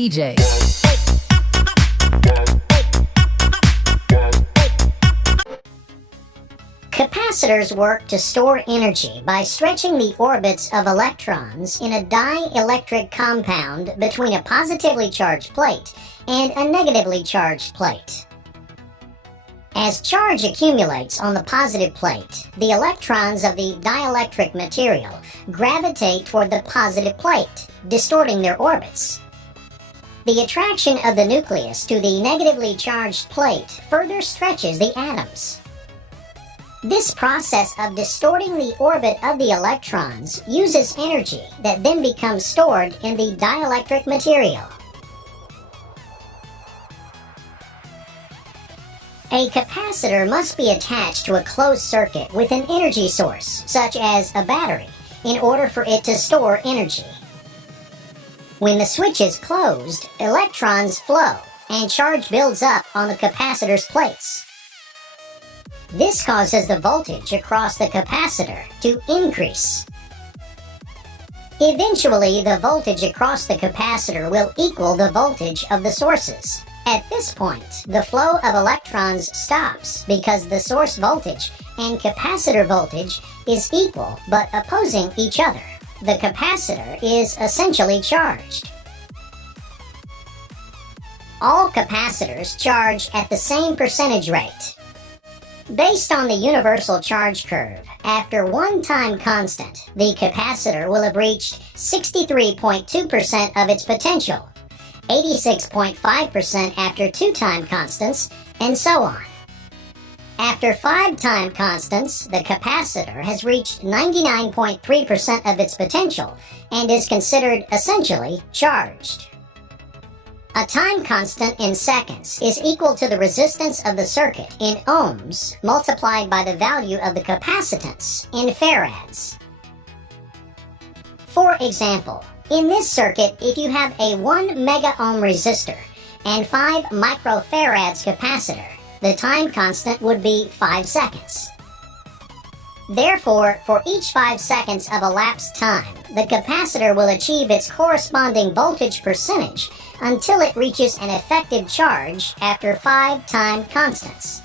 DJ. Capacitors work to store energy by stretching the orbits of electrons in a dielectric compound between a positively charged plate and a negatively charged plate. As charge accumulates on the positive plate, the electrons of the dielectric material gravitate toward the positive plate, distorting their orbits. The attraction of the nucleus to the negatively charged plate further stretches the atoms. This process of distorting the orbit of the electrons uses energy that then becomes stored in the dielectric material. A capacitor must be attached to a closed circuit with an energy source, such as a battery, in order for it to store energy. When the switch is closed, electrons flow and charge builds up on the capacitor's plates. This causes the voltage across the capacitor to increase. Eventually, the voltage across the capacitor will equal the voltage of the sources. At this point, the flow of electrons stops because the source voltage and capacitor voltage is equal but opposing each other. The capacitor is essentially charged. All capacitors charge at the same percentage rate. Based on the universal charge curve, after one time constant, the capacitor will have reached 63.2% of its potential, 86.5% after two time constants, and so on. After 5 time constants, the capacitor has reached 99.3% of its potential and is considered essentially charged. A time constant in seconds is equal to the resistance of the circuit in ohms multiplied by the value of the capacitance in farads. For example, in this circuit, if you have a 1 mega ohm resistor and 5 microfarads capacitor, the time constant would be 5 seconds. Therefore, for each 5 seconds of elapsed time, the capacitor will achieve its corresponding voltage percentage until it reaches an effective charge after 5 time constants.